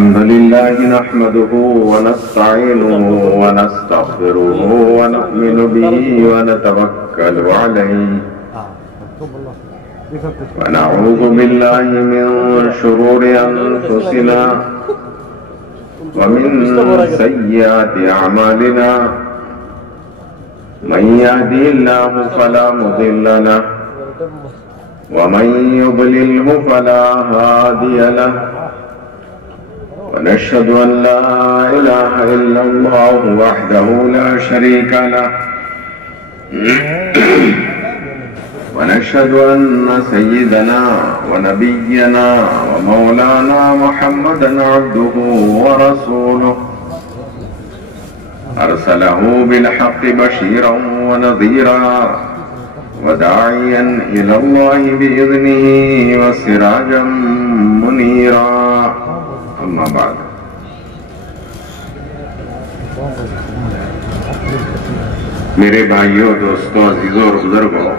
الحمد لله نحمده ونستعينه ونستغفره ونؤمن به ونتوكل عليه ونعوذ بالله من شرور أنفسنا ومن سيئات أعمالنا من يهده الله فلا مضل له ومن يضلله فلا هادي له ونشهد أن لا إله إلا الله وحده لا شريك له ونشهد أن سيدنا ونبينا ومولانا محمدا عبده ورسوله أرسله بالحق بشيرا ونذيرا وداعيا إلى الله بإذنه وسراجا منيرا اما بعد میرے بھائیوں دوستوں عزیزوں اور بزرگوں،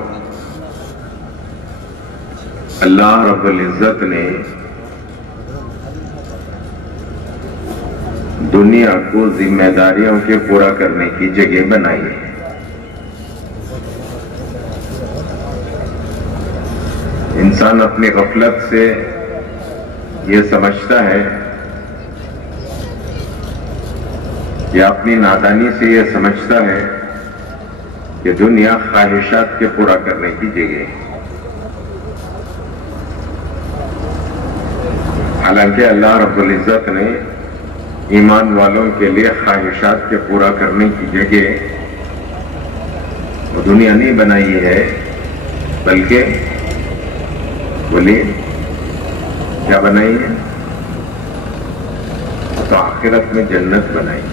اللہ رب العزت نے دنیا کو ذمہ داریوں کے پورا کرنے کی جگہ بنائی ہے۔ انسان اپنی غفلت سے یہ سمجھتا ہے یا اپنی نادانی سے یہ سمجھتا ہے کہ دنیا خواہشات کے پورا کرنے کی جگہ ہے، حالانکہ اللہ رب العزت نے ایمان والوں کے لیے خواہشات کے پورا کرنے کی جگہ وہ دنیا نہیں بنائی ہے، بلکہ بولیے کیا بنائی ہے؟ تو آخرت میں جنت بنائی۔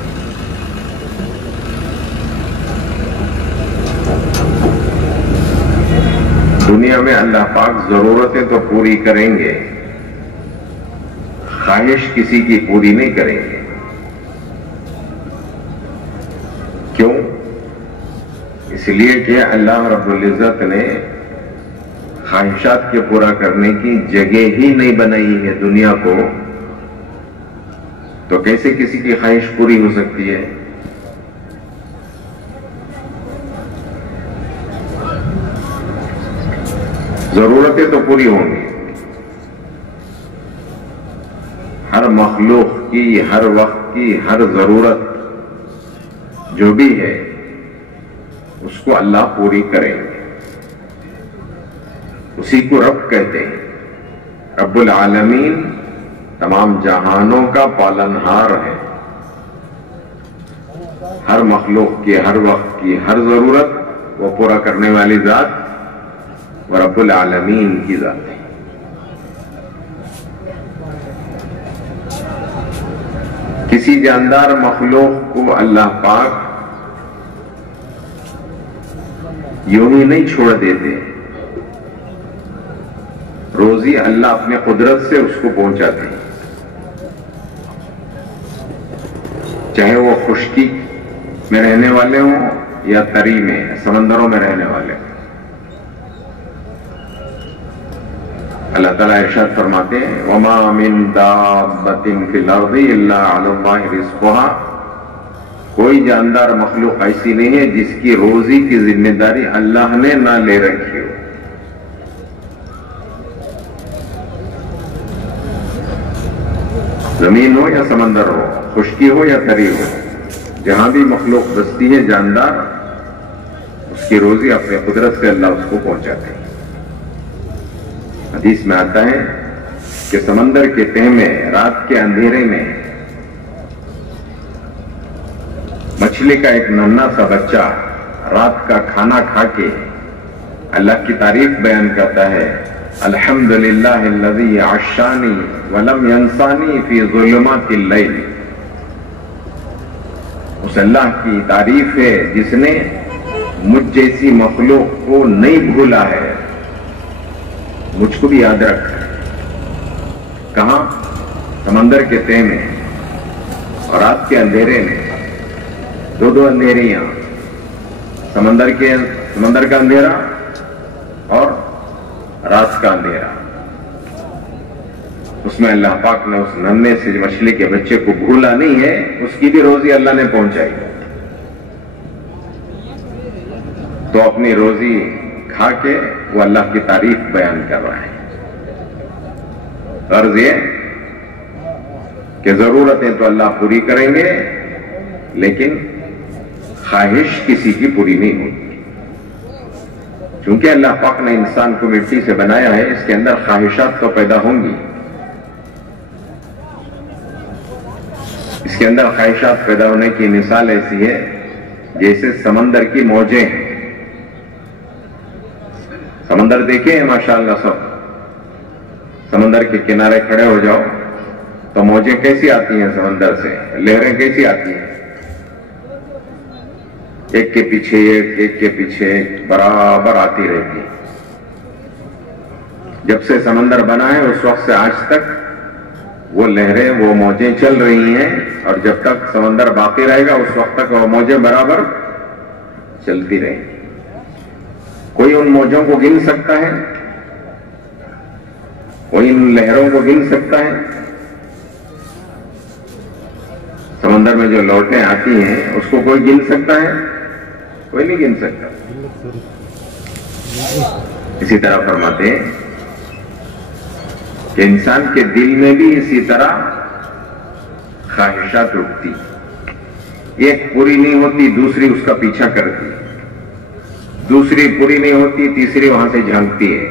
دنیا میں اللہ پاک ضرورتیں تو پوری کریں گے، خواہش کسی کی پوری نہیں کریں گے۔ کیوں؟ اس لیے کہ اللہ رب العزت نے خواہشات کے پورا کرنے کی جگہ ہی نہیں بنائی ہے دنیا کو، تو کیسے کسی کی خواہش پوری ہو سکتی ہے؟ ضرورتیں تو پوری ہوں گی، ہر مخلوق کی، ہر وقت کی، ہر ضرورت جو بھی ہے اس کو اللہ پوری کریں گے۔ اسی کو رب کہتے ہیں، رب العالمین تمام جہانوں کا پالنہار ہے، ہر مخلوق کی، ہر وقت کی، ہر ضرورت وہ پورا کرنے والی ذات وہ رب العالمین کی ذات ہے۔ کسی جاندار مخلوق کو اللہ پاک یوں ہی نہیں چھوڑ دیتے، روزی اللہ اپنے قدرت سے اس کو پہنچاتے ہیں، چاہے وہ خشکی میں رہنے والے ہوں یا تری میں، سمندروں میں رہنے والے ہوں۔ اللہ تعالیٰ ارشاد فرماتے ہیں وَمَا مِن دَابَّةٍ فِي الْأَرْضِ إِلَّا عَلَى اللَّهِ رِزْقُهَا، کوئی جاندار مخلوق ایسی نہیں ہے جس کی روزی کی ذمہ داری اللہ نے نہ لے رکھی ہو۔ زمین ہو یا سمندر ہو، خشکی ہو یا تری ہو، جہاں بھی مخلوق بستی ہے جاندار، اس کی روزی اپنے قدرت سے اللہ اس کو پہنچاتے ہیں۔ حدیث میں آتا ہے کہ سمندر کے تہ میں رات کے اندھیرے میں مچھلی کا ایک ننھا سا بچہ رات کا کھانا کھا کے اللہ کی تعریف بیان کرتا ہے، الحمدللہ الذی عشانی ولم ینسانی فی ظلمات اللیل۔ اس اللہ کی تعریف ہے جس نے مجھ جیسی مخلوق کو نہیں بھولا ہے، مجھ کو بھی یاد رکھ۔ کہاں؟ سمندر کے تہ میں اور رات کے اندھیرے میں، دو اندھیریاں، سمندر کا اندھیرا اور رات کا اندھیرا۔ اس اس میں اللہ پاک نے اس ننھے سے مچھلی کے بچے کو بھولا نہیں ہے، اس کی بھی روزی اللہ نے پہنچائی، تو اپنی روزی کھا کے وہ اللہ کی تعریف بیان کر رہا ہے۔ غرض یہ کہ ضرورتیں تو اللہ پوری کریں گے، لیکن خواہش کسی کی پوری نہیں ہوتی، چونکہ اللہ پاک نے انسان کو مٹی سے بنایا ہے، اس کے اندر خواہشات تو پیدا ہوں گی، اس کے اندر خواہشات پیدا ہونے کی مثال ایسی ہے جیسے سمندر کی موجیں ہیں۔ سمندر دیکھیں ہیں ماشاءاللہ سب، سمندر کے کنارے کھڑے ہو جاؤ تو موجیں کیسی آتی ہیں سمندر سے، لہریں کیسی آتی ہیں، ایک کے پیچھے ایک کے پیچھے برابر آتی رہتی۔ جب سے سمندر بنا ہے اس وقت سے آج تک وہ لہریں، وہ موجیں چل رہی ہیں، اور جب تک سمندر باقی رہے گا اس وقت تک وہ موجیں برابر چلتی رہیں گی۔ کوئی ان موجوں کو گن سکتا ہے؟ کوئی ان لہروں کو گن سکتا ہے؟ سمندر میں جو لوٹیں آتی ہیں اس کو کوئی گن سکتا ہے؟ کوئی نہیں گن سکتا۔ اسی طرح فرماتے ہیں کہ انسان کے دل میں بھی اسی طرح خواہشات اٹھتی، ایک پوری نہیں ہوتی دوسری اس کا پیچھا کرتی، دوسری پوری نہیں ہوتی تیسری وہاں سے جھانکتی ہے۔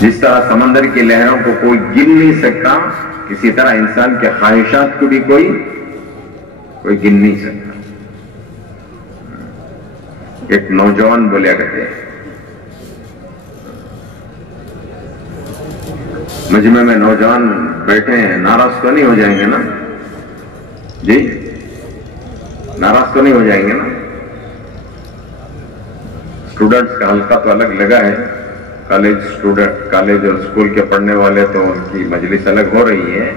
جس طرح سمندر کی لہروں کو کوئی گن نہیں سکتا، اسی طرح انسان کے خواہشات کو بھی کوئی گن نہیں سکتا۔ ایک نوجوان بولیا کرتے ہیں، مجمع میں نوجوان بیٹھے ہیں، ناراض تو نہیں ہو جائیں گے نا جی؟ ناراض تو نہیں ہو جائیں گے نا؟ اسٹوڈنٹس کا حلقہ تو الگ لگا ہے، کالج اور اسکول کے پڑھنے والے تو ان کی مجلس الگ ہو رہی ہے،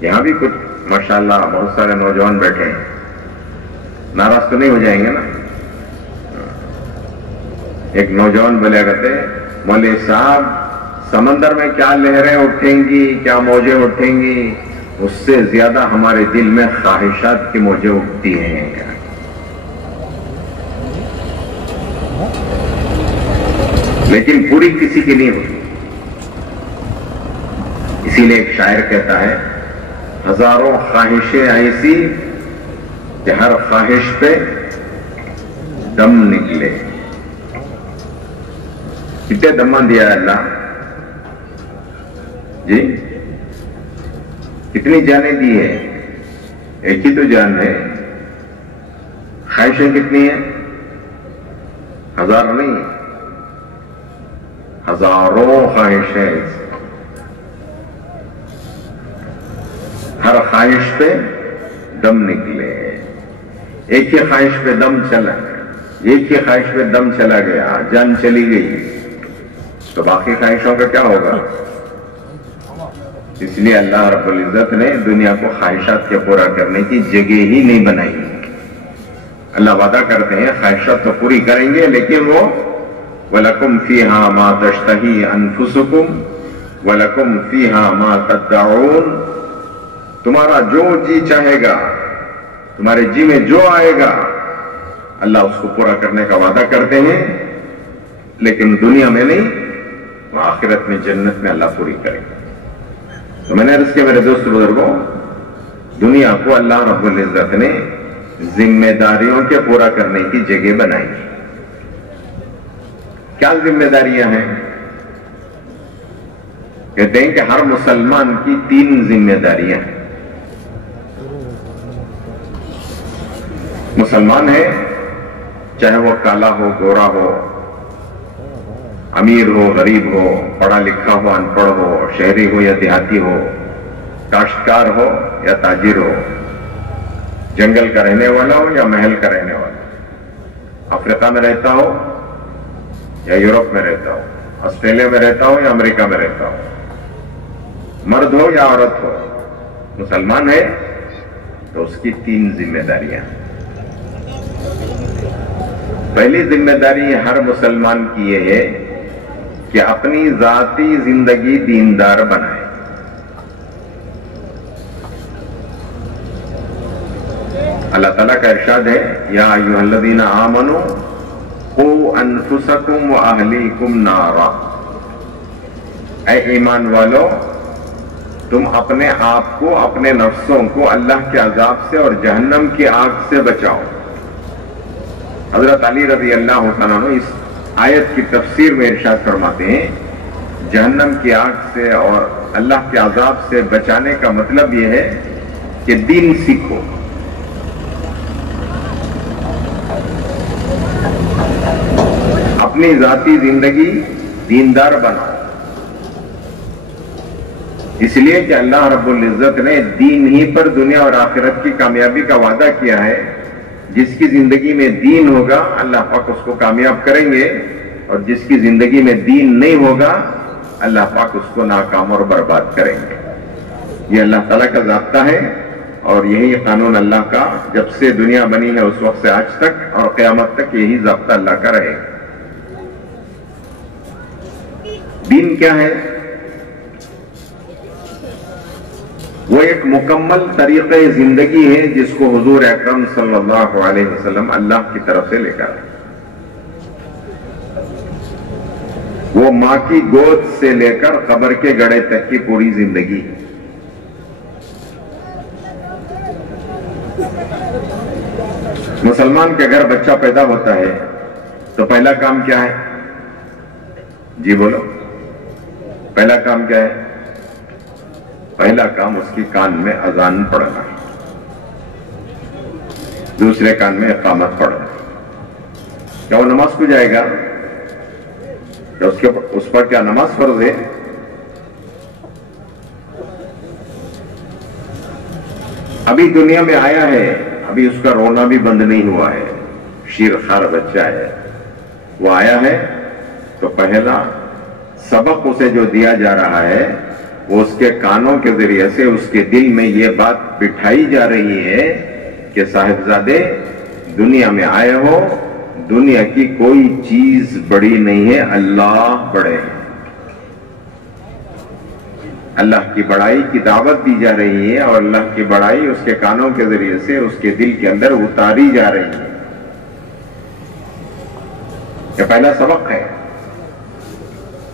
یہاں بھی کچھ ماشاءاللہ بہت سارے نوجوان بیٹھے ہیں، ناراض تو نہیں ہو جائیں گے نا؟ ایک نوجوان بولے کرتے، مولوی صاحب سمندر میں کیا لہریں اٹھیں گی، کیا موجیں اٹھیں گی، اس سے زیادہ ہمارے دل میں خواہشات کی موجیں اٹھتی ہیں۔ لیکن پوری کسی کی نہیں ہوتی، اسی لیے ایک شاعر کہتا ہے، ہزاروں خواہشیں ایسی کہ ہر خواہش پہ دم نکلے۔ کتنے دماں دیا ہے اللہ جی؟ کتنی جانیں دی ہے؟ ایک ہی تو جان ہے، خواہشیں کتنی ہیں؟ ہزار نہیں، ہزاروں خواہشیں، ہر خواہش پہ دم نکلے۔ ایک ہی خواہش پہ دم چلا گیا، ایک ہی خواہش پہ دم چلا گیا، جان چلی گئی تو باقی خواہشوں کا کیا ہوگا؟ اس لیے اللہ رب العزت نے دنیا کو خواہشات کے پورا کرنے کی جگہ ہی نہیں بنائی۔ اللہ وعدہ کرتے ہیں خواہشات تو پوری کریں گے، لیکن وہ وَلَكُمْ فِيهَا مَا تَشْتَهِي أَنفُسُكُمْ وَلَكُمْ فِيهَا مَا تَدَّعُونَ، تمہارا جو جی چاہے گا، تمہارے جی میں جو آئے گا، اللہ اس کو پورا کرنے کا وعدہ کرتے ہیں، لیکن دنیا میں نہیں، وہ آخرت میں جنت میں اللہ پوری کرے گا۔ تو میں نے عرض کیا میرے دوست بزرگوں، دنیا کو اللہ رب العزت نے ذمہ داریوں کے پورا کرنے کی جگہ بنائی۔ کیا ذمہ داریاں ہیں؟ کہتے ہیں کہ ہر مسلمان کی 3 ذمہ داریاں ہیں۔ مسلمان ہے، چاہے وہ کالا ہو، گورا ہو، امیر ہو، غریب ہو، پڑھا لکھا ہو، ان پڑھ ہو، شہری ہو یا دیہاتی ہو، کاشتکار ہو یا تاجر ہو، جنگل کا رہنے والا ہو یا محل کا رہنے والا، افریقہ میں رہتا ہو یا یورپ میں رہتا ہو، آسٹریلیا میں رہتا ہو یا امریکہ میں رہتا ہو، مرد ہو یا عورت ہو، مسلمان ہے تو اس کی 3 ذمہ داریاں۔ پہلی ذمہ داری ہر مسلمان کی یہ ہے کہ اپنی ذاتی زندگی دیندار بنائیں. اللہ تعالیٰ کا ارشاد ہے یا ایھا الذین آمنوا قوا انفسکم واہلیکم نارا، اے ایمان والو تم اپنے آپ کو، اپنے نفسوں کو اللہ کے عذاب سے اور جہنم کی آگ سے بچاؤ. حضرت علی رضی اللہ تعالیٰ عنہ اس آیت کی تفسیر میں ارشاد فرماتے ہیں جہنم کی آگ سے اور اللہ کے عذاب سے بچانے کا مطلب یہ ہے کہ دین سیکھو. اپنی ذاتی زندگی دیندار بناؤ، اس لیے کہ اللہ رب العزت نے دین ہی پر دنیا اور آخرت کی کامیابی کا وعدہ کیا ہے. جس کی زندگی میں دین ہوگا اللہ پاک اس کو کامیاب کریں گے، اور جس کی زندگی میں دین نہیں ہوگا اللہ پاک اس کو ناکام اور برباد کریں گے. یہ اللہ تعالیٰ کا ضابطہ ہے، اور یہی قانون اللہ کا جب سے دنیا بنی ہے اس وقت سے آج تک اور قیامت تک یہی ضابطہ اللہ کا رہے گا. دین کیا ہے؟ وہ ایک مکمل طریقہ زندگی ہے جس کو حضور اکرم صلی اللہ علیہ وسلم اللہ کی طرف سے لے کر آئے. وہ ماں کی گود سے لے کر قبر کے گڑھے تک کی پوری زندگی. مسلمان کے گھر بچہ پیدا ہوتا ہے تو پہلا کام کیا ہے؟ جی بولو، پہلا کام کیا ہے؟ پہلا کام اس کی کان میں اذان پڑھنا ہے، دوسرے کان میں اقامت پڑھنا. کیا وہ نماز کو جائے گا؟ کیا اس پر کیا نماز فرض ہے؟ ابھی دنیا میں آیا ہے، ابھی اس کا رونا بھی بند نہیں ہوا ہے، شیر خار بچہ ہے. وہ آیا ہے تو پہلا سبق اسے جو دیا جا رہا ہے وہ اس کے کانوں کے ذریعے سے اس کے دل میں یہ بات بٹھائی جا رہی ہے کہ صاحبزادے دنیا میں آئے ہو، دنیا کی کوئی چیز بڑی نہیں ہے، اللہ بڑے ہیں. اللہ کی بڑائی کی دعوت دی جا رہی ہے، اور اللہ کی بڑائی اس کے کانوں کے ذریعے سے اس کے دل کے اندر اتاری جا رہی ہے. یہ پہلا سبق ہے.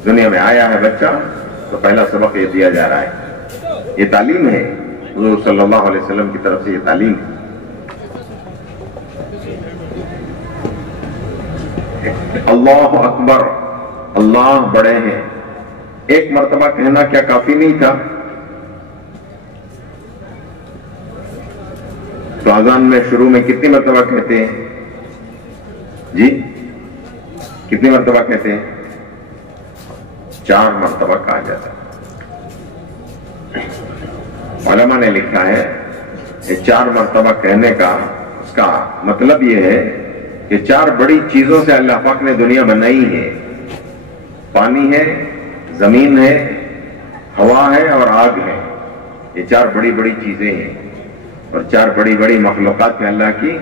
دنیا میں آیا ہے بچہ تو پہلا سبق یہ دیا جا رہا ہے. یہ تعلیم ہے، حضور صلی اللہ علیہ وسلم کی طرف سے یہ تعلیم ہے. اللہ اکبر، اللہ بڑے ہیں، ایک مرتبہ کہنا کیا کافی نہیں تھا؟ تو اذان میں شروع میں کتنی مرتبہ کہتے ہیں؟ جی کتنی مرتبہ کہتے ہیں؟ 4 مرتبہ کہا جاتا ہے. علماء نے لکھا ہے یہ 4 مرتبہ کہنے کا اس کا مطلب یہ ہے کہ 4 بڑی چیزوں سے اللہ پاک نے دنیا بنائی ہے. پانی ہے، زمین ہے، ہوا ہے اور آگ ہے. یہ 4 بڑی بڑی چیزیں ہیں اور 4 بڑی بڑی مخلوقات ہیں اللہ کی،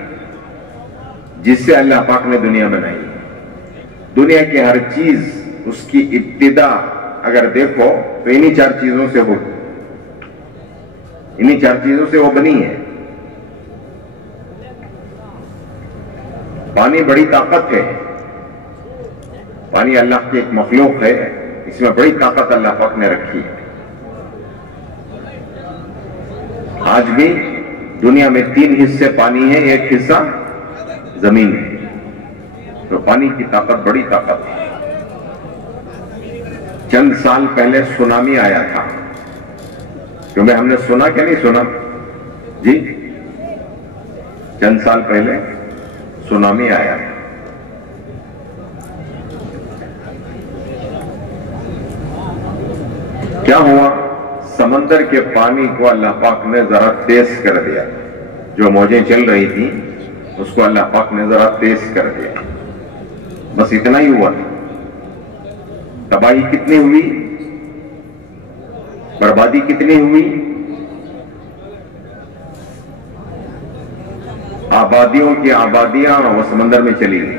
جس سے اللہ پاک نے دنیا بنائی ہے. دنیا کی ہر چیز اس کی ابتدا اگر دیکھو تو انہی 4 چیزوں سے ہو، انہی 4 چیزوں سے وہ بنی ہے. پانی بڑی طاقت ہے، پانی اللہ کی ایک مخلوق ہے، اس میں بڑی طاقت اللہ پاک نے رکھی ہے. آج بھی دنیا میں 3 حصے پانی ہے، 1 حصہ زمین ہے. تو پانی کی طاقت بڑی طاقت ہے. چند سال پہلے سونامی آیا تھا، کیونکہ ہم نے سنا کہ نہیں سنا؟ جی چند سال پہلے سونامی آیا تھا. کیا ہوا؟ سمندر کے پانی کو اللہ پاک نے ذرا تیز کر دیا. جو موجیں چل رہی تھی اس کو اللہ پاک نے ذرا تیز کر دیا. بس اتنا ہی ہوا. تباہی کتنی ہوئی، بربادی کتنی ہوئی. آبادیوں کی آبادیاں وہ سمندر میں چلی گئی.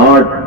8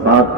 7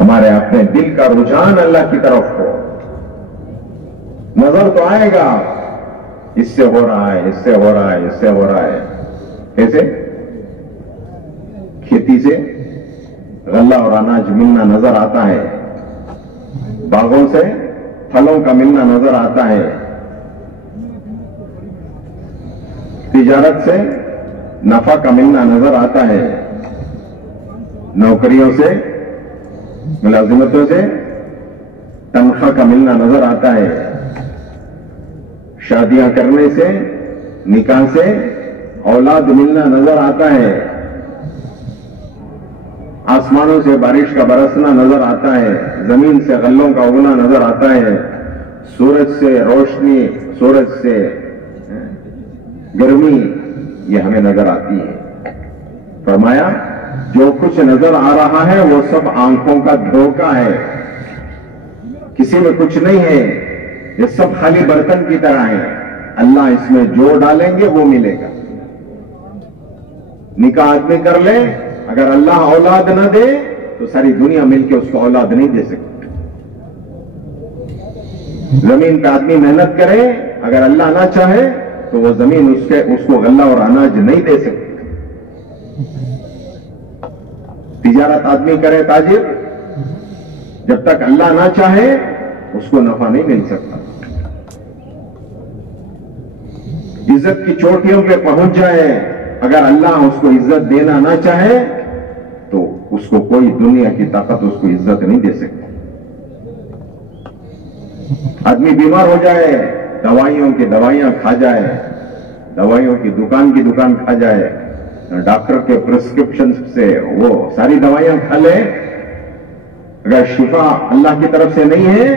ہمارے اپنے دل کا رجحان اللہ کی طرف ہو. نظر تو آئے گا اس سے ہو رہا ہے، اس سے ہو رہا ہے، اس سے ہو رہا ہے. کیسے؟ کھیتی سے غلہ اور اناج ملنا نظر آتا ہے، باغوں سے پھلوں کا ملنا نظر آتا ہے، تجارت سے نفع کا ملنا نظر آتا ہے، نوکریوں سے ملازمتوں سے تنخواہ کا ملنا نظر آتا ہے، شادیاں کرنے سے نکاح سے اولاد ملنا نظر آتا ہے، آسمانوں سے بارش کا برسنا نظر آتا ہے، زمین سے غلوں کا اگنا نظر آتا ہے، سورج سے روشنی، سورج سے گرمی یہ ہمیں نظر آتی ہے. فرمایا جو کچھ نظر آ رہا ہے وہ سب آنکھوں کا دھوکہ ہے، کسی میں کچھ نہیں ہے، یہ سب خالی برتن کی طرح ہیں. اللہ اس میں جو ڈالیں گے وہ ملے گا. نکاح آدمی کر لے، اگر اللہ اولاد نہ دے تو ساری دنیا مل کے اس کو اولاد نہیں دے سکتی. زمین پہ آدمی محنت کرے، اگر اللہ نہ چاہے تو وہ زمین اس کو غلہ اور اناج نہیں دے سکتی. تجارت آدمی کرے، تاجر، جب تک اللہ نہ چاہے اس کو نفع نہیں مل سکتا. عزت کی چوٹیوں پہ پہنچ جائے، اگر اللہ اس کو عزت دینا نہ چاہے تو اس کو کوئی دنیا کی طاقت اس کو عزت نہیں دے سکتی. آدمی بیمار ہو جائے، دوائیوں کی دوائیاں کھا جائے، دوائیوں کی دکان کھا جائے، ڈاکٹر کے پرسکرپشن سے وہ ساری دوائیاں کھا لے، اگر شفا اللہ کی طرف سے نہیں ہے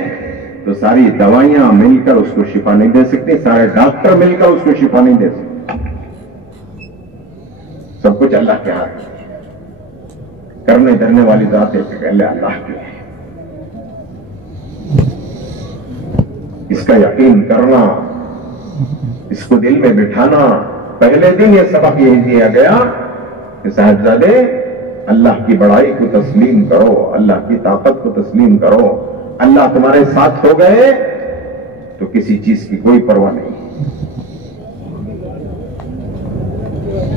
تو ساری دوائیاں مل کر اس کو شفا نہیں دے سکتی، سارے ڈاکٹر مل کر اس کو شفا نہیں دے سکتے. سب کچھ اللہ کے ہاتھ میں، کرنے دھرنے والی ذات ایک پہلے اللہ کی ہے. اس کا یقین کرنا، اس کو دل میں بٹھانا. پہلے دن یہ سبق یہی دیا گیا کہ صاحبزادے اللہ کی بڑائی کو تسلیم کرو، اللہ کی طاقت کو تسلیم کرو. اللہ تمہارے ساتھ ہو گئے تو کسی چیز کی کوئی پرواہ نہیں.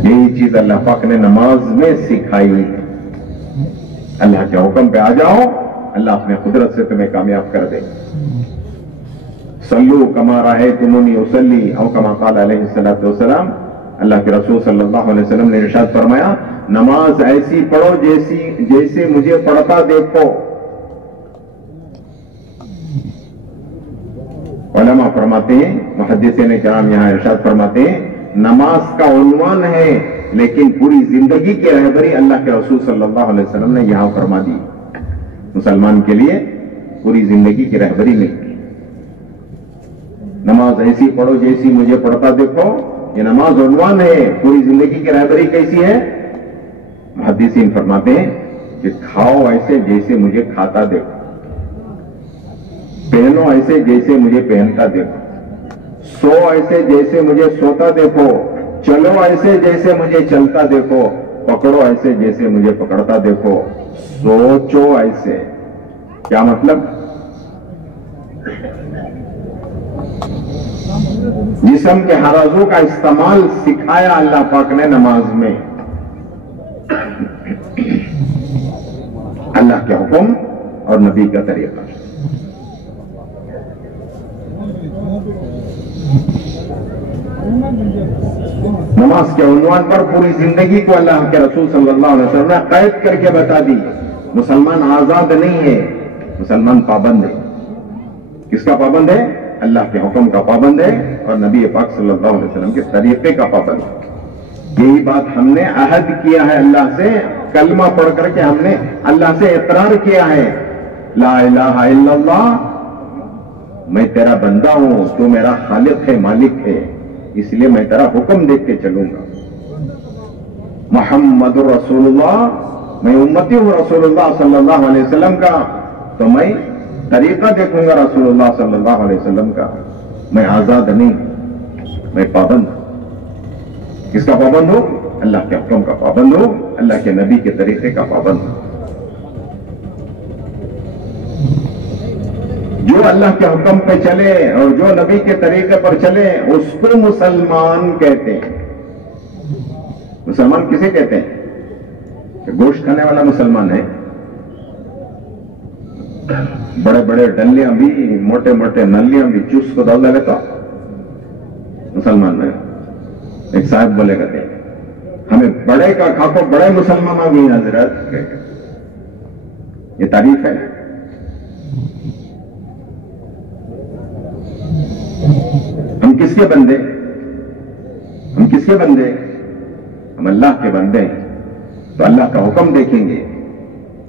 یہی چیز اللہ پاک نے نماز میں سکھائی. اللہ کے حکم پہ آ جاؤ، اللہ اپنے قدرت سے تمہیں کامیاب کر دے. صلو کما رأیتمونی اصلی او کما قال علیہ الصلوۃ والسلام. اللہ کے رسول صلی اللہ علیہ وسلم نے ارشاد فرمایا، نماز ایسی پڑھو جیسے مجھے پڑھتا دیکھو. علماء فرماتے ہیں، محدثین کرام یہاں ارشاد فرماتے ہیں، نماز کا عنوان ہے لیکن پوری زندگی کی رہبری اللہ کے رسول صلی اللہ علیہ وسلم نے یہاں فرما دی. مسلمان کے لیے پوری زندگی کی رہبری ملتی. نماز ایسی پڑھو جیسی مجھے پڑھتا دیکھو، یہ نماز عنوان ہے. پوری زندگی کی رہبری کیسی ہے؟ محدثین فرماتے ہیں کہ کھاؤ ایسے جیسے مجھے کھاتا دیکھو، پہنو ایسے جیسے مجھے پہنتا دیکھو، سو ایسے جیسے مجھے سوتا دیکھو، چلو ایسے جیسے مجھے چلتا دیکھو، پکڑو ایسے جیسے مجھے پکڑتا دیکھو، سوچو ایسے. کیا مطلب؟ جسم کے ہر عضو کا استعمال سکھایا اللہ پاک نے نماز میں. اللہ کے حکم اور نبی کا طریقہ. نماز کے عنوان پر پوری زندگی کو اللہ کے رسول صلی اللہ علیہ وسلم نے قید کر کے بتا دی. مسلمان آزاد نہیں ہے، مسلمان پابند ہے. کس کا پابند ہے؟ اللہ کے حکم کا پابند ہے اور نبی پاک صلی اللہ علیہ وسلم کے طریقے کا پابند ہے. یہی بات ہم نے عہد کیا ہے اللہ سے، کلمہ پڑھ کر کے ہم نے اللہ سے اقرار کیا ہے، لا الہ الا اللہ، میں تیرا بندہ ہوں، تو میرا خالق ہے، مالک ہے، اس لیے میں تیرا حکم دیکھ کے چلوں گا. محمد رسول اللہ، میں امتی ہوں رسول اللہ صلی اللہ علیہ وسلم کا، تو میں طریقہ دیکھوں گا رسول اللہ صلی اللہ علیہ وسلم کا. میں آزاد نہیں، میں پابند ہوں. کس کا پابند ہوں؟ اللہ کے حکم کا پابند ہوں. اللہ کے نبی کے طریقے کا پابند ہو. جو اللہ کے حکم پہ چلے اور جو نبی کے طریقے پر چلے اس کو مسلمان کہتے ہیں. مسلمان کسے کہتے ہیں؟ کہ گوشت کھانے والا مسلمان ہے. بڑے بڑے ڈلیاں بھی موٹے موٹے نلیاں بھی چوس کو دو لگے تو مسلمان ہے. ایک صاحب بولے کہتے ہیں ہمیں بڑے کا کھاکو بڑے مسلمان بھی حضرت. یہ تعریف ہے. ہم کس کے بندے؟ ہم کس کے بندے؟ ہم اللہ کے بندے ہیں. تو اللہ کا حکم دیکھیں گے.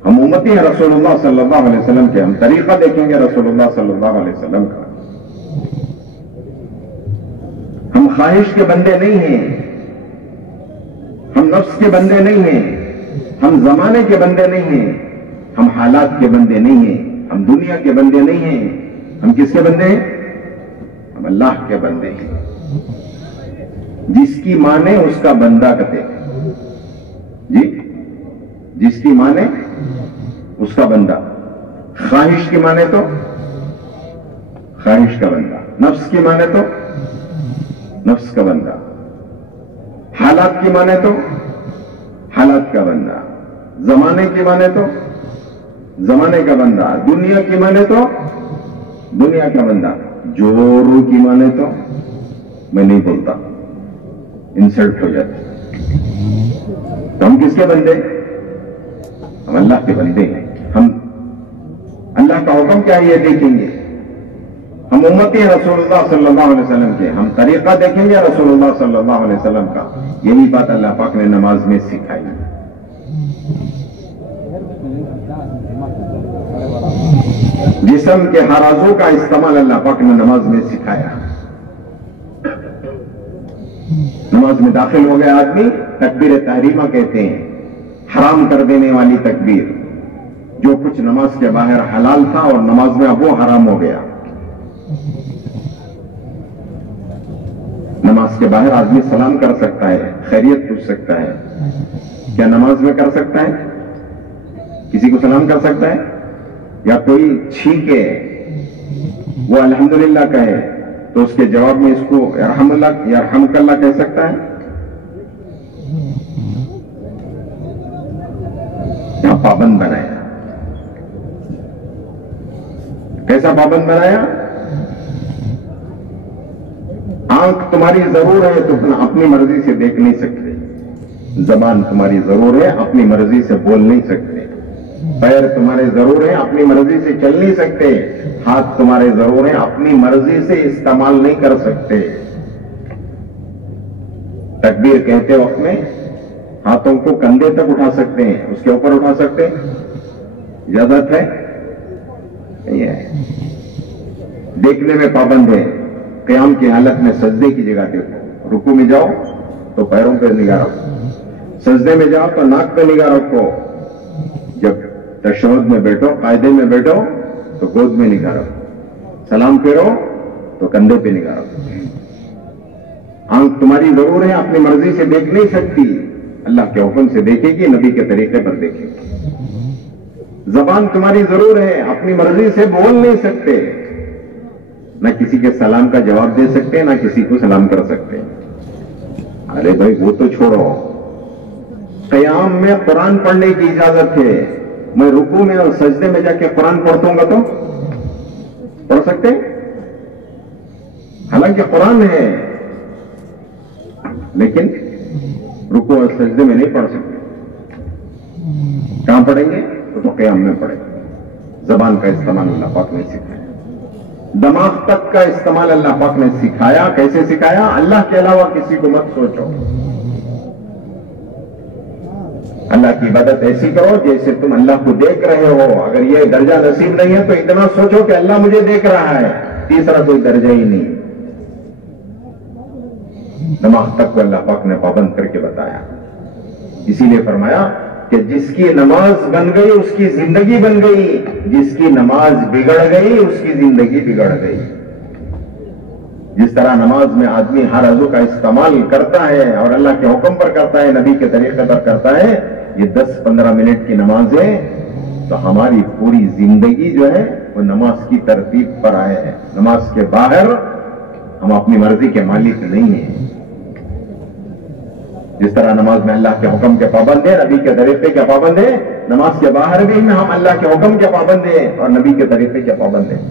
ہم امتی ہیں رسول اللہ صلی اللہ علیہ وسلم کے. ہم طریقہ دیکھیں گے رسول اللہ صلی اللہ علیہ وسلم کا. ہم خواہش کے بندے نہیں ہیں. ہم نفس کے بندے نہیں ہیں. ہم زمانے کے بندے نہیں ہیں. ہم حالات کے بندے نہیں ہیں. ہم دنیا کے بندے نہیں ہیں. ہم کس کے بندے ہیں؟ ہم اللہ کے بندے ہیں. جس کی مانے اس کا بندہ کہتے ہیں. جی جس کی مانے اس کا بندہ. خواہش کی مانے تو خواہش کا بندہ. نفس کی مانے تو نفس کا بندہ. حالات کی مانے تو حالات کا بندہ. زمانے کی مانے تو زمانے کا بندہ. دنیا کی مانے تو دنیا کا بندہ. جورو کی مانے تو میں نہیں بولتا, انسلٹ ہو جاتی. تو ہم کس کے بندے؟ ہم اللہ کے بندے ہیں. ہم اللہ کا حکم کیا ہے یہ دیکھیں گے. ہم امتی ہیں رسول اللہ صلی اللہ علیہ وسلم کے. ہم طریقہ دیکھیں گے رسول اللہ صلی اللہ علیہ وسلم کا. یہی بات اللہ پاک نے نماز میں سکھائی. جسم کے ہر عضو کا استعمال اللہ پاک نے نماز میں سکھایا. نماز میں داخل ہو گیا آدمی, تکبیر تحریمہ کہتے ہیں, حرام کر دینے والی تکبیر. جو کچھ نماز کے باہر حلال تھا اور نماز میں اب وہ حرام ہو گیا. نماز کے باہر آدمی سلام کر سکتا ہے, خیریت پوچھ سکتا ہے. کیا نماز میں کر سکتا ہے؟ کسی کو سلام کر سکتا ہے؟ یا کوئی چھینکے وہ الحمدللہ کہے تو اس کے جواب میں اس کو یرحم اللہ یرحمک اللہ کہہ سکتا ہے؟ یہاں پابند بنایا. کیسا پابند بنایا؟ آنکھ تمہاری ضرور ہے تو اپنی مرضی سے دیکھ نہیں سکتے. زبان تمہاری ضرور ہے, اپنی مرضی سے بول نہیں سکتے. پیر تمہارے ضرور ہیں, اپنی مرضی سے چل نہیں سکتے. ہاتھ تمہارے ضرور ہیں, اپنی مرضی سے استعمال نہیں کر سکتے. تکبیر کہتے وقت میں ہاتھوں کو کندھے تک اٹھا سکتے ہیں, اس کے اوپر اٹھا سکتے ہیں. اجازت ہے؟ نہیں ہے. دیکھنے میں پابند ہے. قیام کی حالت میں سجدے کی جگہ دیکھو. رکوع میں جاؤ تو پیروں پہ نگاہ رکھو. سجدے میں جاؤ تو ناک پہ نگاہ رکھو. جب تشہد میں بیٹھو, قاعدے میں بیٹھو تو گود میں نگاہ رکھو. سلام پھیرو تو کندھے پہ نگاہ رکھو. آنکھ تمہاری ضرور ہے, اپنی مرضی سے دیکھ نہیں سکتی. اللہ کے حکم سے دیکھے گی, نبی کے طریقے پر دیکھے گی. زبان تمہاری ضرور ہے, اپنی مرضی سے بول نہیں سکتے. نہ کسی کے سلام کا جواب دے سکتے, نہ کسی کو سلام کر سکتے. ارے بھائی وہ تو چھوڑو. قیام میں قرآن پڑھنے کی اجازت ہے. میں رکوع میں اور سجدے میں جا کے قرآن پڑھتا ہوں گا تو پڑھ سکتے؟ حالانکہ قرآن ہے, لیکن رکوع اور سجدے میں نہیں پڑھ سکتے. کہاں پڑھیں گے؟ تو قیام میں پڑھیں گے. زبان کا استعمال اللہ پاک نے سکھایا. دماغ تک کا استعمال اللہ پاک نے سکھایا. کیسے سکھایا؟ اللہ کے علاوہ کسی کو مت سوچو. اللہ کی عبادت ایسی کرو جیسے تم اللہ کو دیکھ رہے ہو. اگر یہ درجہ نصیب نہیں ہے تو اتنا سوچو کہ اللہ مجھے دیکھ رہا ہے. تیسرا کوئی درجہ ہی نہیں. دماغ تک کو اللہ پاک نے پابند کر کے بتایا. اسی لیے فرمایا کہ جس کی نماز بن گئی اس کی زندگی بن گئی, جس کی نماز بگڑ گئی اس کی زندگی بگڑ گئی. جس طرح نماز میں آدمی ہر عضو کا استعمال کرتا ہے اور اللہ کے حکم پر کرتا ہے, نبی کے طریقے پر کرتا ہے, یہ 10-15 منٹ کی نماز ہے تو ہماری پوری زندگی جو ہے وہ نماز کی ترتیب پر آئے ہیں. نماز کے باہر ہم اپنی مرضی کے مالک نہیں ہیں. جس طرح نماز میں اللہ کے حکم کے پابند ہیں، نبی کے طریقے کے پابند ہیں، نماز کے باہر بھی ہم اللہ کے حکم کے پابند ہیں اور نبی کے طریقے کے پابند ہیں.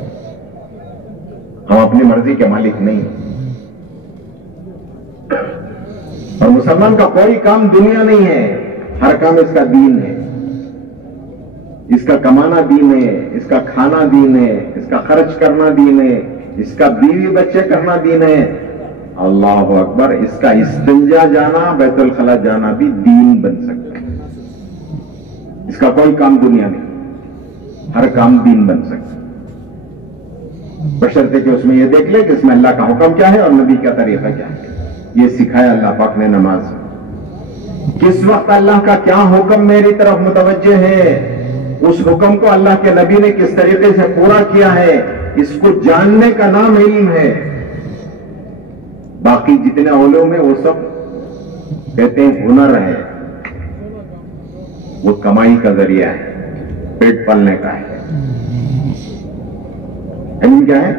ہم اپنی مرضی کے مالک نہیں ہیں. اور مسلمان کا کوئی کام دنیا نہیں ہے، ہر کام اس کا دین ہے. اس کا کمانا دین ہے، اس کا کھانا دین ہے، اس کا خرچ کرنا دین ہے، اس کا بیوی بچے کرنا دین ہے. اللہ اکبر، اس کا استنجا جانا، بیت الخلا جانا بھی دین بن سکتا ہے. اس کا کوئی کام دنیا نہیں، ہر کام دین بن سکتا ہے، بشرطے کہ اس میں یہ دیکھ لے کہ اس میں اللہ کا حکم کیا ہے اور نبی کا طریقہ کیا ہے. یہ سکھایا اللہ پاک نے نماز میں. کس وقت اللہ کا کیا حکم میری طرف متوجہ ہے، اس حکم کو اللہ کے نبی نے کس طریقے سے پورا کیا ہے، اس کو جاننے کا نام علم ہے. باقی جتنے علوم ہیں وہ سب کہتے ہیں ہنر ہے، وہ کمائی کا ذریعہ ہے، پیٹ پالنے کا ہے. علم کیا ہے؟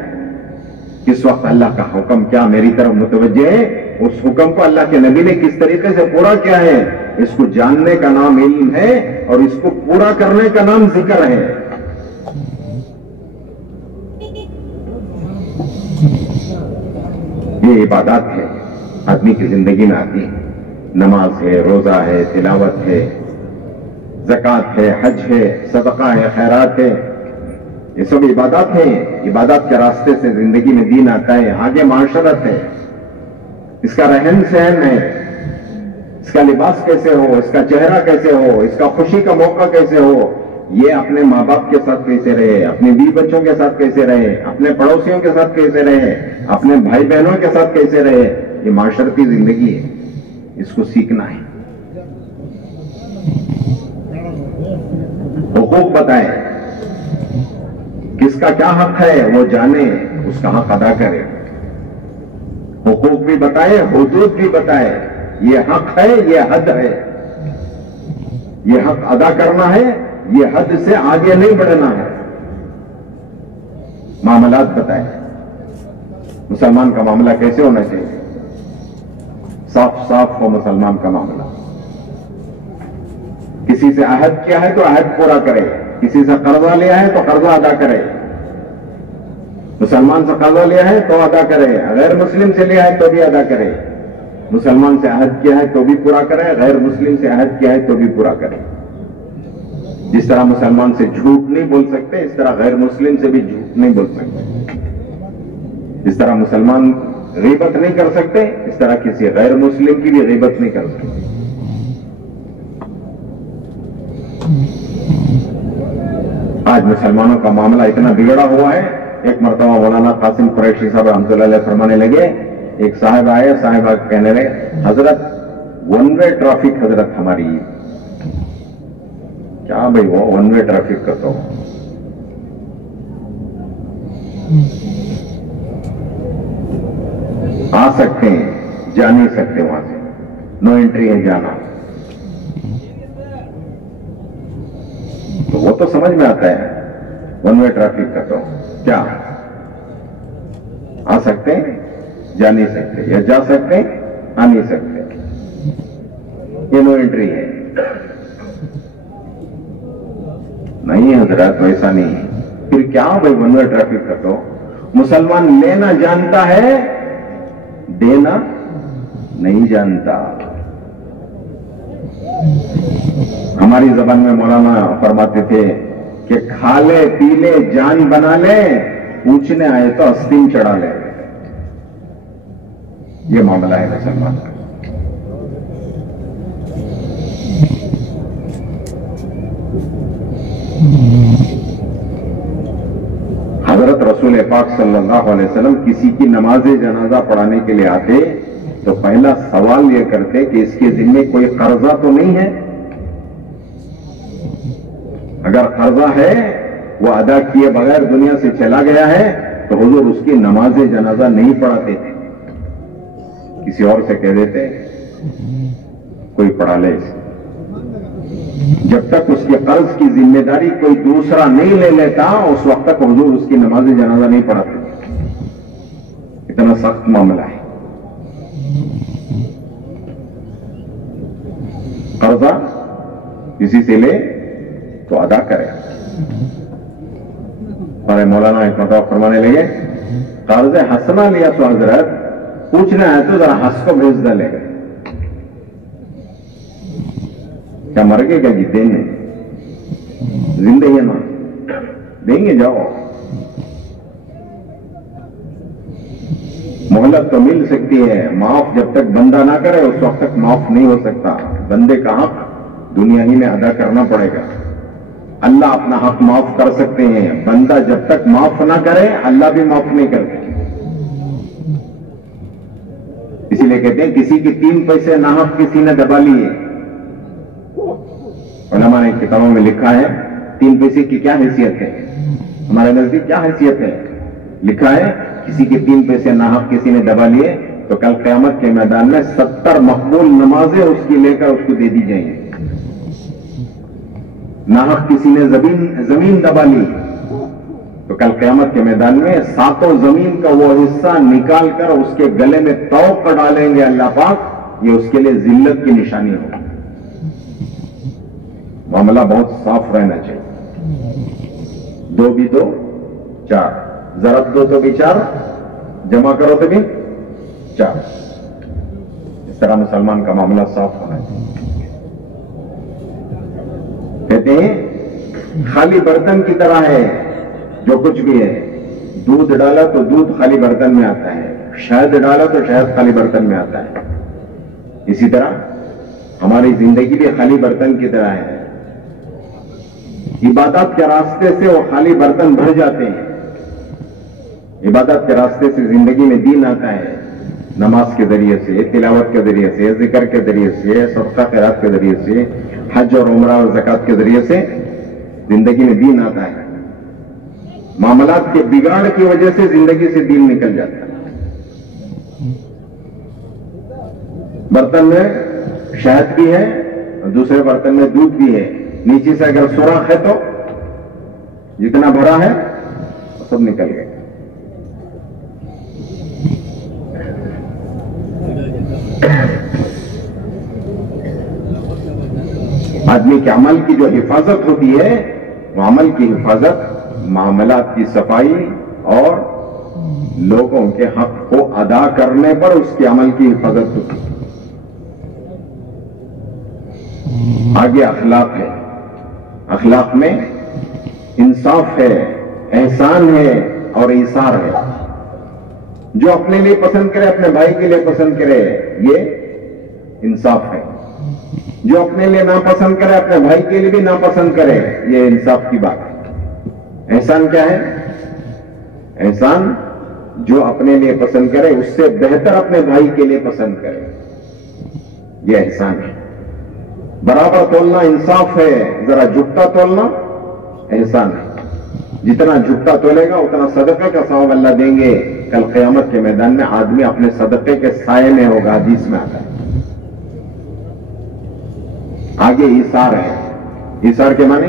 کس وقت اللہ کا حکم کیا میری طرف متوجہ ہے، اس حکم کو اللہ کے نبی نے کس طریقے سے پورا کیا ہے، اس کو جاننے کا نام علم ہے اور اس کو پورا کرنے کا نام ذکر ہے. یہ عبادات ہے، آدمی کی زندگی میں آتی ہے. نماز ہے، روزہ ہے، تلاوت ہے، زکوٰۃ ہے، حج ہے، صدقہ ہے، خیرات ہے. یہ سب عبادات ہیں. عبادات کے راستے سے زندگی میں دین آتا ہے. آگے معاشرت ہے، اس کا رہن سہن ہے، اس کا لباس کیسے ہو، اس کا چہرہ کیسے ہو، اس کا خوشی کا موقع کیسے ہو، یہ اپنے ماں باپ کے ساتھ کیسے رہے، اپنے بیوی بچوں کے ساتھ کیسے رہے، اپنے پڑوسیوں کے ساتھ کیسے رہے، اپنے بھائی بہنوں کے ساتھ کیسے رہے. یہ معاشرتی زندگی ہے، اس کو سیکھنا ہے. حقوق بتائیں، کس کا کیا حق ہے وہ جانے، اس کا حق ادا کرے. حقوق بھی بتائے، حدود بھی بتائے. یہ حق ہے، یہ حد ہے. یہ حق ادا کرنا ہے، یہ حد سے آگے نہیں بڑھنا ہے. معاملات بتائے، مسلمان کا معاملہ کیسے ہونا چاہیے. صاف صاف ہو مسلمان کا معاملہ. کسی سے عہد کیا ہے تو عہد پورا کرے، کسی سے قرضہ لیا ہے تو قرضہ ادا کرے. مسلمان سے قرضہ لیا ہے تو ادا کرے، غیر مسلم سے لیا ہے تو بھی ادا کرے. مسلمان سے عہد کیا ہے تو بھی پورا کرے، غیر مسلم سے عہد کیا ہے تو بھی پورا کرے. جس طرح مسلمان سے جھوٹ نہیں بول سکتے، اس طرح غیر مسلم سے بھی جھوٹ نہیں بول سکتے. جس طرح مسلمان غیبت نہیں کر سکتے، اس طرح کسی غیر مسلم کی بھی غیبت نہیں کر سکتے. آج مسلمانوں کا معاملہ اتنا بگڑا ہوا ہے. ایک مرتبہ مولانا قاسم قریشی صاحب رحمۃ اللہ علیہ فرمانے لگے، ایک صاحب آئے، صاحبہ کہنے لگے، حضرت ون وے ٹریفک حضرت ہماری. کیا بھائی وہ ون وے ٹریفک کا تو آ سکتے ہیں، جا نہیں سکتے وہاں سے، نو انٹری ہے جانا. تو وہ تو سمجھ میں آتا ہے ون وے ٹریفک کا تو کیا آ سکتے ہیں، جا نہیں سکتے، یا جا سکتے ہیں، آ نہیں سکتے. یہ نو انٹری ہے. نہیں حضرت ویسا نہیں. پھر کیا بھائی ون وے ٹریفک کا تو مسلمان لینا جانتا ہے، دینا نہیں جانتا. ہماری زبان میں مولانا فرماتے تھے کہ کھا لے پی لے جان بنا لے، پوچھنے آئے تو استین چڑھا لے. یہ معاملہ ہے مسلمان کا. حضرت رسول پاک صلی اللہ علیہ وسلم کسی کی نماز جنازہ پڑھانے کے لیے آتے تو پہلا سوال یہ کرتے کہ اس کے ذمے کوئی قرضہ تو نہیں ہے. اگر قرضہ ہے، وہ ادا کیے بغیر دنیا سے چلا گیا ہے، تو حضور اس کی نماز جنازہ نہیں پڑھاتے تھے، کسی اور سے کہہ دیتے کوئی پڑھا لے اسے. جب تک اس کے قرض کی ذمہ داری کوئی دوسرا نہیں لے لیتا اس وقت تک حضور اس کی نماز جنازہ نہیں پڑھاتے. اتنا سخت معاملہ ہے. قرضہ کسی سے لے تو ادا کرے. ہمارے مولانا ایک مرتبہ فرمانے لگے قرض ہنسنا لیا تو حضرت پوچھنا ہے تو ذرا ہنس کو بھیج دے لے گا. کیا مر گئے کیا جی؟ دیں گے زندگی نا دیں گے. جاؤ مہلت تو مل سکتی ہے. معاف جب تک بندہ نہ کرے اس وقت تک معاف نہیں ہو سکتا. بندے کا حق دنیا ہی میں ادا کرنا پڑے گا. اللہ اپنا حق معاف کر سکتے ہیں. بندہ جب تک معاف نہ کرے اللہ بھی معاف نہیں کرتے. اسی لیے کہتے ہیں کسی کی 3 پیسے ناحق کسی نے دبا لیے. علماء نے کتابوں میں لکھا ہے 3 پیسے کی کیا حیثیت ہے. ہمارے نزدیک کیا حیثیت ہے؟ لکھا ہے کسی کے 3 پیسے ناحق کسی نے دبا لیے تو کل قیامت کے میدان میں 70 مقبول نمازیں اس کی لے کر اس کو دے دی جائیں گی. ناحق کسی نے زمین دبا لی تو کل قیامت کے میدان میں 7 زمین کا وہ حصہ نکال کر اس کے گلے میں توق کر ڈالیں گے اللہ پاک. یہ اس کے لیے ذلت کی نشانی ہوگی. معاملہ بہت صاف رہنا چاہیے. 2 بھی 2 4 ضرب 2 تو بھی 4 جمع کرو تو بھی 4. اس طرح مسلمان کا معاملہ صاف ہونا چاہیے. کہتے ہیں خالی برتن کی طرح ہے جو کچھ بھی ہے. دودھ ڈالا تو دودھ خالی برتن میں آتا ہے. شہد ڈالا تو شہد خالی برتن میں آتا ہے. اسی طرح ہماری زندگی بھی خالی برتن کی طرح ہے. عبادت کے راستے سے وہ خالی برتن بھر جاتے ہیں. عبادت کے راستے سے زندگی میں دین آتا ہے. نماز کے ذریعے سے، تلاوت کے ذریعے سے، ذکر کے ذریعے سے، صدقہ خیرات کے ذریعے سے، حج اور عمرہ اور زکات کے ذریعے سے زندگی میں دین آتا ہے. معاملات کے بگاڑ کی وجہ سے زندگی سے دین نکل جاتا ہے. برتن میں شہد بھی ہے اور دوسرے برتن میں دودھ بھی ہے. نیچے سے اگر سوراخ ہے تو جتنا بھرا ہے وہ سب نکل گئے. آدمی کے عمل کی جو حفاظت ہوتی ہے وہ عمل کی حفاظت معاملات کی صفائی اور لوگوں کے حق کو ادا کرنے پر اس کے عمل کی حفاظت ہوتی ہے. آگے اخلاق ہے. اخلاق میں انصاف ہے، احسان ہے اور ایثار ہے. جو اپنے لیے پسند کرے اپنے بھائی کے لیے پسند کرے یہ انصاف ہے. جو اپنے لیے ناپسند کرے اپنے بھائی کے لیے بھی ناپسند کرے یہ انصاف کی بات ہے. احسان کیا ہے؟ احسان جو اپنے لیے پسند کرے اس سے بہتر اپنے بھائی کے لیے پسند کرے یہ احسان ہے. برابر تولنا انصاف ہے، ذرا جھکتا تولنا احسان ہے. جتنا جھکتا تولے گا اتنا صدقے کا ثواب اللہ دیں گے. کل قیامت کے میدان میں آدمی اپنے صدقے کے سائے میں ہوگا. حدیث میں آتا ہے. آگے ایثار ہے. ایثار کے معنی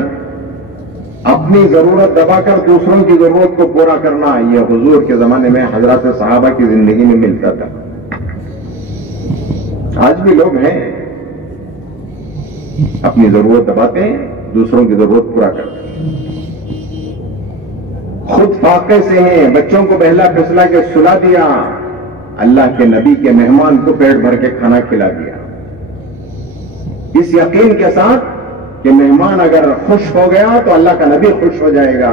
اپنی ضرورت دبا کر دوسروں کی ضرورت کو پورا کرنا. یہ حضور کے زمانے میں حضرات صحابہ کی زندگی میں ملتا تھا. آج بھی لوگ ہیں اپنی ضرورت دباتے ہیں دوسروں کی ضرورت پورا کرتے ہیں. خود فاقے سے ہیں. بچوں کو بہلا پھسلا کے سلا دیا. اللہ کے نبی کے مہمان کو پیٹ بھر کے کھانا کھلا دیا اس یقین کے ساتھ کہ مہمان اگر خوش ہو گیا تو اللہ کا نبی خوش ہو جائے گا.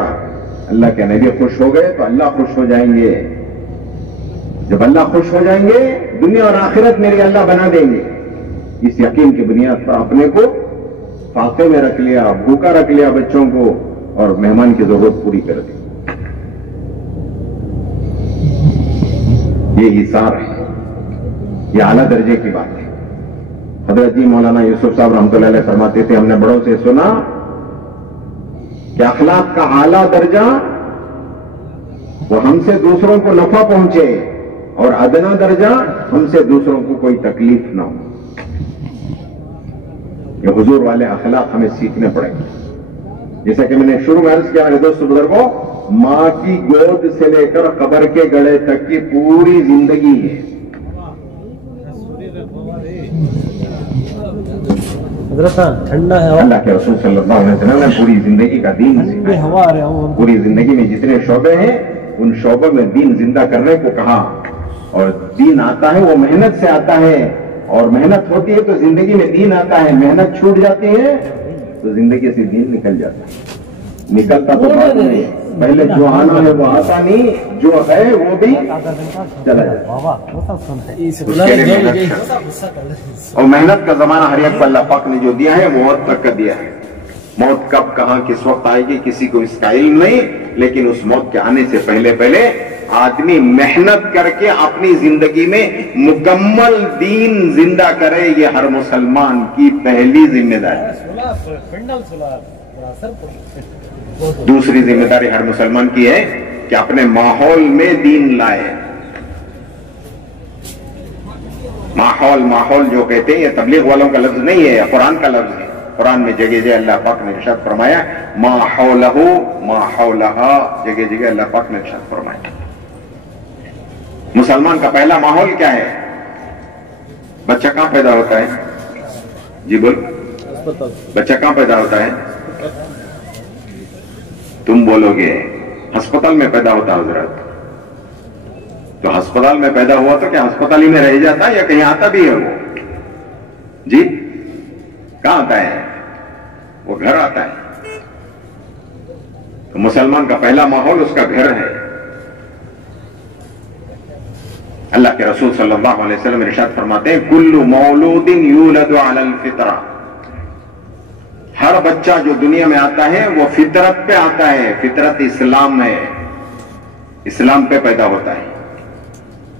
اللہ کے نبی خوش ہو گئے تو اللہ خوش ہو جائیں گے. جب اللہ خوش ہو جائیں گے دنیا اور آخرت میری اللہ بنا دیں گے. اس یقین کی بنیاد پر اپنے کو فاقے میں رکھ لیا، بھوکا رکھ لیا بچوں کو اور مہمان کی ضرورت پوری کر دی. یہ ایثار ہے. یہ اعلیٰ درجے کی بات ہے. حضرت جی مولانا یوسف صاحب رحمۃ اللہ علیہ فرماتے تھے ہم نے بڑوں سے سنا کہ اخلاق کا اعلیٰ درجہ وہ ہم سے دوسروں کو نفع پہنچے اور ادنا درجہ ہم سے دوسروں کو کوئی تکلیف نہ ہو. یہ حضور والے اخلاق ہمیں سیکھنے پڑیں گے. جیسا کہ میں نے شروع میں عرض کیا میرے دوست بزرگوں، ماں کی گود سے لے کر قبر کے گڑے تک کی پوری زندگی ہے. ٹھنڈا ہے. اللہ کے رسول صلی اللہ علیہ وسلم نے پوری زندگی کا دین سکھایا. پوری زندگی میں جتنے شعبے ہیں ان شعبوں میں دین زندہ کرنے کو کہا. اور دین آتا ہے وہ محنت سے آتا ہے، اور محنت ہوتی ہے تو زندگی میں دین آتا ہے. محنت چھوٹ جاتی ہے تو زندگی سے دین نکل جاتا ہے. نکلتا تو بعد میں، پہلے جو آنا ہے وہ آتا نہیں، جو ہے وہ بھی چلا جاتا. اور محنت کا زمانہ ہر ایک کو اللہ پاک نے جو دیا ہے وہ موت تک کا دیا ہے. موت کب کہاں کس وقت آئے گی کسی کو اس کا علم نہیں، لیکن اس موت کے آنے سے پہلے آدمی محنت کر کے اپنی زندگی میں مکمل دین زندہ کرے. یہ ہر مسلمان کی پہلی ذمہ داری ہے. دوسری ذمہ داری ہر مسلمان کی ہے کہ اپنے ماحول میں دین لائے. ماحول جو کہتے ہیں یہ تبلیغ والوں کا لفظ نہیں ہے، یہ قرآن کا لفظ ہے. قرآن میں جگہ جگہ اللہ پاک نے ارشاد فرمایا ما حولہ ما حولہا، جگہ جگہ اللہ پاک نے ارشاد فرمایا. مسلمان کا پہلا ماحول کیا ہے؟ بچہ کہاں پیدا ہوتا ہے؟ جی بول. بچہ کہاں پیدا ہوتا ہے؟ تم بولو گے ہسپتال میں پیدا ہوتا حضرت. تو ہسپتال میں پیدا ہوا تو کیا ہسپتال ہی میں رہ جاتا یا کہیں آتا بھی ہے وہ؟ جی کہاں آتا ہے؟ وہ گھر آتا ہے. تو مسلمان کا پہلا ماحول اس کا گھر ہے. اللہ کے رسول صلی اللہ علیہ وسلم ارشاد فرماتے ہیں کل مولود یولد علی الفطرہ، ہر بچہ جو دنیا میں آتا ہے وہ فطرت پہ آتا ہے. فطرت اسلام ہے، اسلام پہ پیدا ہوتا ہے.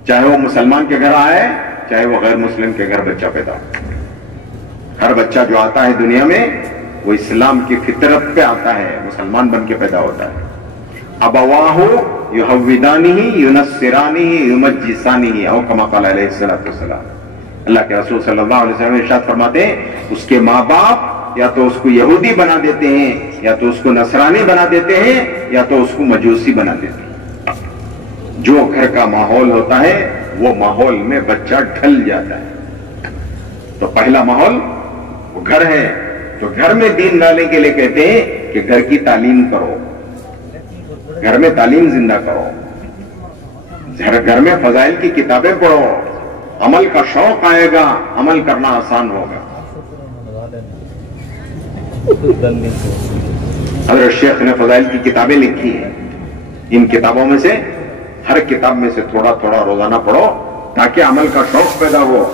چاہے وہ مسلمان کے گھر آئے چاہے وہ غیر مسلم کے گھر بچہ پیدا ہو. ہر بچہ جو آتا ہے دنیا میں وہ اسلام کی فطرت پہ آتا ہے، مسلمان بن کے پیدا ہوتا ہے. ابواہ یحودانہ ینصرانہ یمجسانہ او کما قال علیہ الصلوۃ والسلام. اللہ کے رسول صلی اللہ علیہ وسلم ارشاد فرماتے ہیں اس کے ماں باپ یا تو اس کو یہودی بنا دیتے ہیں، یا تو اس کو نصرانی بنا دیتے ہیں، یا تو اس کو مجوسی بنا دیتے ہیں. جو گھر کا ماحول ہوتا ہے وہ ماحول میں بچہ ڈھل جاتا ہے. تو پہلا ماحول وہ گھر ہے. تو گھر میں دین ڈالنے کے لیے کہتے ہیں کہ گھر کی تعلیم کرو، گھر میں تعلیم زندہ کرو، گھر میں فضائل کی کتابیں پڑھو. عمل کا شوق آئے گا، عمل کرنا آسان ہوگا. حضرت شیخ نے فضائل کی کتابیں لکھی ہیں. ان کتابوں میں سے ہر کتاب میں سے تھوڑا تھوڑا روزانہ پڑھو تاکہ عمل کا شوق پیدا ہو.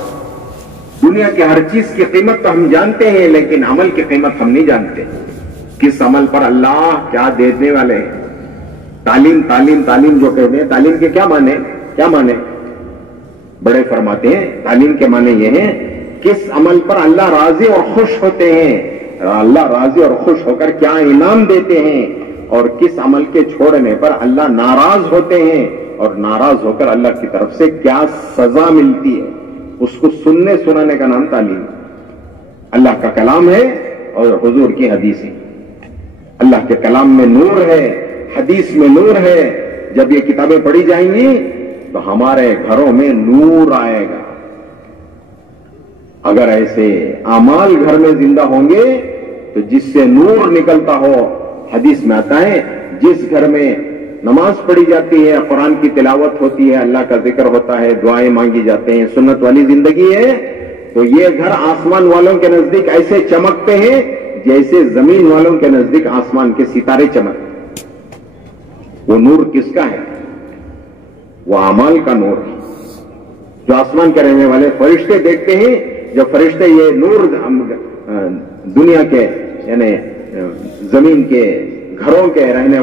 دنیا کی ہر چیز کی قیمت تو ہم جانتے ہیں لیکن عمل کی قیمت ہم نہیں جانتے. کس عمل پر اللہ کیا دینے والے ہیں. تعلیم تعلیم تعلیم جو کہتے ہیں، تعلیم کے کیا معنی؟ بڑے فرماتے ہیں تعلیم کے معنی یہ ہیں کس عمل پر اللہ راضی اور خوش ہوتے ہیں، اللہ راضی اور خوش ہو کر کیا انعام دیتے ہیں، اور کس عمل کے چھوڑنے پر اللہ ناراض ہوتے ہیں اور ناراض ہو کر اللہ کی طرف سے کیا سزا ملتی ہے. اس کو سننے سنانے کا نام تعلیم. اللہ کا کلام ہے اور حضور کی حدیث ہے. اللہ کے کلام میں نور ہے، حدیث میں نور ہے. جب یہ کتابیں پڑھی جائیں گی تو ہمارے گھروں میں نور آئے گا. اگر ایسے اعمال گھر میں زندہ ہوں گے تو جس سے نور نکلتا ہو، حدیث میں آتا ہے جس گھر میں نماز پڑھی جاتی ہے، قرآن کی تلاوت ہوتی ہے، اللہ کا ذکر ہوتا ہے، دعائیں مانگی جاتے ہیں، سنت والی زندگی ہے، تو یہ گھر آسمان والوں کے نزدیک ایسے چمکتے ہیں جیسے زمین والوں کے نزدیک آسمان کے ستارے چمکتے. وہ نور کس کا ہے؟ وہ اعمال کا نور ہے. جو آسمان کے رہنے والے فرشتے دیکھتے ہیں، جب فرشتے یہ نور دنیا کے یعنی زمین کے گھروں کے رہنے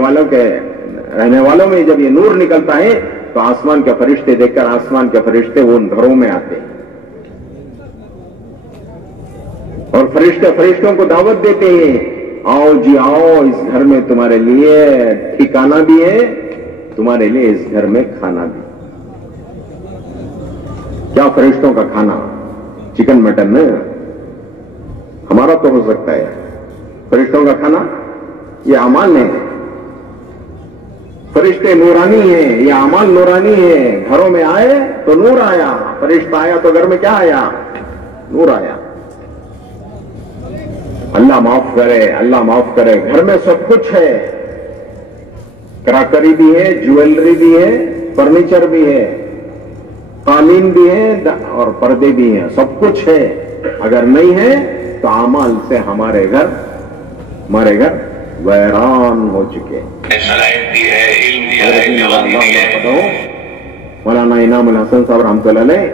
والوں میں جب یہ نور نکلتا ہے تو آسمان کے فرشتے دیکھ کر آسمان کے فرشتے وہ ان گھروں میں آتے ہیں اور فرشتوں کو دعوت دیتے ہیں، آؤ جی آؤ، اس گھر میں تمہارے لیے ٹھکانہ بھی ہے، تمہارے لیے اس گھر میں کھانا بھی. کیا فرشتوں کا کھانا؟ چکن مٹن ہمارا تو ہو سکتا ہے، فرشتوں کا کھانا یہ اعمال نہیں ہے. فرشتے نورانی ہیں، یہ اعمال نورانی ہے. گھروں میں آئے تو نور آیا، فرشتہ آیا تو گھر میں کیا آیا؟ نور آیا. اللہ معاف کرے، اللہ معاف کرے. گھر میں سب کچھ ہے، کراکری بھی ہے، جویلری بھی ہے، فرنیچر بھی ہے، قالین بھی ہے اور پردے بھی ہیں، سب کچھ ہے. اگر نہیں ہے تو اعمال سے ہمارے گھر ویران ہو چکے. مولانا انعام الحسن صاحب رحمۃ اللہ علیہ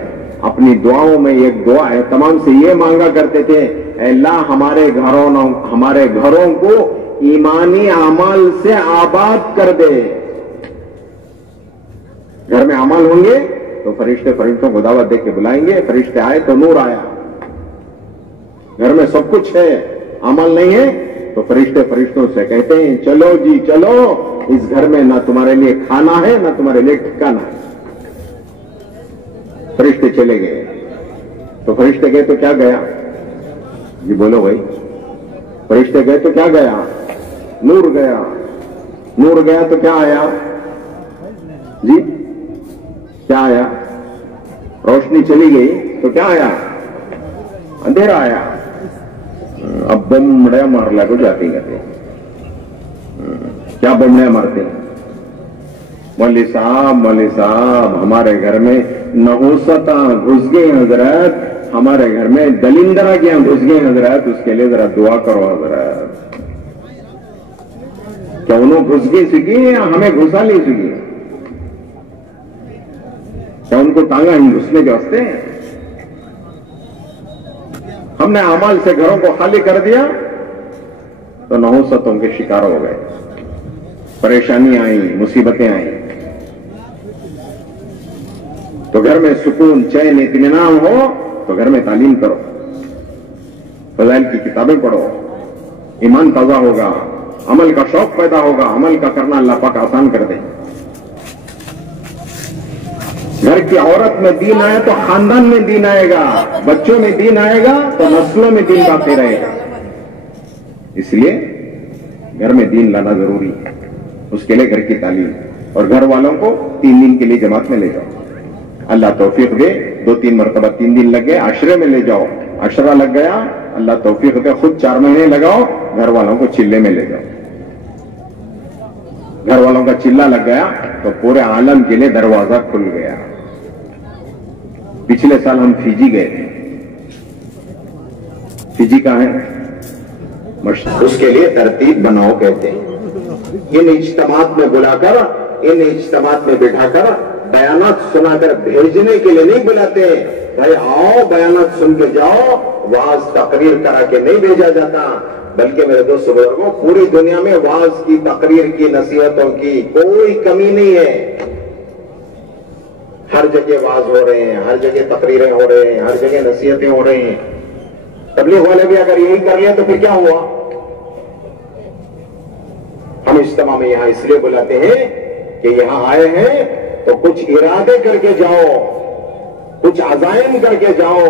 اپنی دعاؤں میں ایک دعا اہتمام سے یہ مانگا کرتے تھے، اے اللہ ہمارے گھروں کو ایمانی اعمال سے آباد کر دے. گھر میں اعمال ہوں گے تو فرشتوں کو دعوت دے کے بلائیں گے. فرشتے آئے تو نور آیا. گھر میں سب کچھ ہے، عمل نہیں ہے تو فرشتوں سے کہتے ہیں چلو جی چلو، اس گھر میں نہ تمہارے لیے کھانا ہے نہ تمہارے لیے ٹھکانا ہے. فرشتے چلے گئے تو فرشتے گئے تو کیا گیا؟ جی بولو بھائی. فرشتے گئے تو کیا گیا؟ نور گیا. نور گیا تو کیا آیا؟ جی کیا آیا؟ روشنی چلی گئی تو کیا آیا؟ اندھیرا آیا. اب بم ڈیا مار لا کو جاتی کہتے کیا بم ڈیا مارتے؟ مولوی صاحب ہمارے گھر میں نحوستاں گھس گئی حضرت، ہمارے گھر میں دلندرا کیا گھس گئی حضرت، اس کے لیے ذرا دعا کرو حضرت. کیا انہوں گھس گئی سکی یا ہمیں گھسا لی سکی؟ کیا ان کو ٹانگا ہم گھسنے کے واسطے؟ ہم نے اعمال سے گھروں کو خالی کر دیا تو نحوستوں کے شکار ہو گئے. پریشانی آئی، مصیبتیں آئیں. تو گھر میں سکون، چین، اطمینان ہو تو گھر میں تعلیم کرو، فضائل کی کتابیں پڑھو، ایمان تازہ ہوگا، عمل کا شوق پیدا ہوگا، عمل کا کرنا اللہ پاک آسان کر دے. گھر کی عورت میں دین آئے تو خاندان میں دین آئے گا، بچوں میں دین آئے گا تو نسلوں میں دین باقی رہے گا. اس لیے گھر میں دین لانا ضروری ہے. اس کے لیے گھر کی تعلیم، اور گھر والوں کو 3 دن کے لیے جماعت میں لے جاؤ. اللہ توفیق دے، 2-3 مرتبہ 3 دن لگ گئے عشرے میں لے جاؤ. عشرہ لگ گیا اللہ توفیق دے خود 4 مہینے لگاؤ، گھر والوں کو چلے میں لے جاؤ. گھر والوں کا چلہ لگ گیا تو پورے عالم کے لیے دروازہ کھل گیا. پچھلے سال ہم فیجی گئے تھے. فیجی کہاں ہے؟ اس کے لیے ترتیب بناؤ کہتے ہیں. ان اجتماعات میں بلا کر، ان اجتماعات میں بٹھا کر بیانات سنا کر بھیجنے کے لیے نہیں بلاتے. بھائی آؤ بیانات سن کے جاؤ، واعظ تقریر کرا کے نہیں بھیجا جاتا. بلکہ میرے دوست بزرگوں، پوری دنیا میں واعظ کی، تقریر کی، نصیحتوں کی کوئی کمی نہیں ہے. ہر جگہ واعظ ہو رہے ہیں، ہر جگہ تقریریں ہو رہے ہیں، ہر جگہ نصیحتیں ہو رہے ہیں. تبلیغ والے بھی اگر یہی کر لیا تو پھر کیا ہوا؟ ہم اجتماع میں یہاں اس لیے بلاتے ہیں کہ یہاں آئے ہیں تو کچھ ارادے کر کے جاؤ، کچھ عزائم کر کے جاؤ،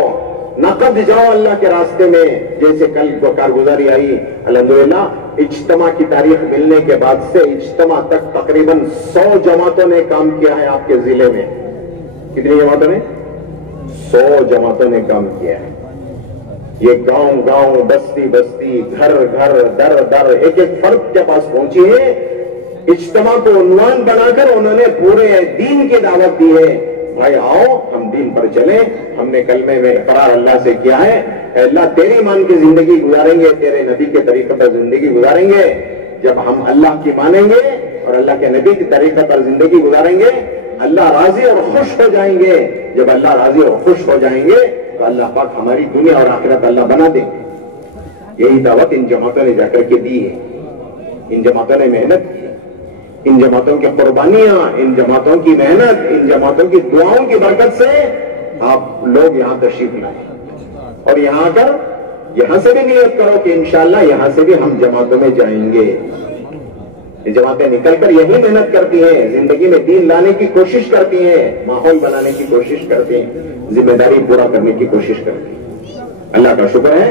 نقد جاؤ اللہ کے راستے میں. جیسے کل کارگزاری آئی الحمدللہ، اجتماع کی تاریخ ملنے کے بعد سے اجتماع تک تقریباً 100 جماعتوں نے کام کیا ہے آپ کے ضلع میں. کتنی جماعتوں نے؟ 100 جماعتوں نے کام کیا ہے. یہ گاؤں گاؤں، بستی بستی، گھر گھر، در در، ایک ایک فرد کے پاس پہنچی ہے. اجتماع کو عنوان بنا کر انہوں نے پورے دین کی دعوت دی ہے. بھائی آؤ ہم دین پر چلیں. ہم نے کلمے میں اقرار اللہ سے کیا ہے، اے اللہ تیری مان کی زندگی گزاریں گے، تیرے نبی کے طریقے پر زندگی گزاریں گے. جب ہم اللہ کی مانیں گے اور اللہ کے نبی کے طریقے پر زندگی گزاریں گے، اللہ راضی اور خوش ہو جائیں گے. جب اللہ راضی اور خوش ہو جائیں گے تو اللہ پاک ہماری دنیا اور آخرت اللہ بنا دیں گے. یہی دعوت ان جماعتوں نے جا کر کے دی ہے. ان جماعتوں نے محنت کی، ان جماعتوں کی قربانیاں، ان جماعتوں کی محنت، ان جماعتوں کی دعاؤں کی برکت سے آپ لوگ یہاں تشریف لائیں. اور یہاں کر یہاں سے بھی نیت کرو کہ انشاءاللہ یہاں سے بھی ہم جماعتوں میں جائیں گے. یہ جماعتیں نکل کر یہی محنت کرتی ہیں، زندگی میں دین لانے کی کوشش کرتی ہیں، ماحول بنانے کی کوشش کرتی ہیں، ذمہ داری پورا کرنے کی کوشش کرتی ہیں. اللہ کا شکر ہے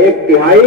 1/3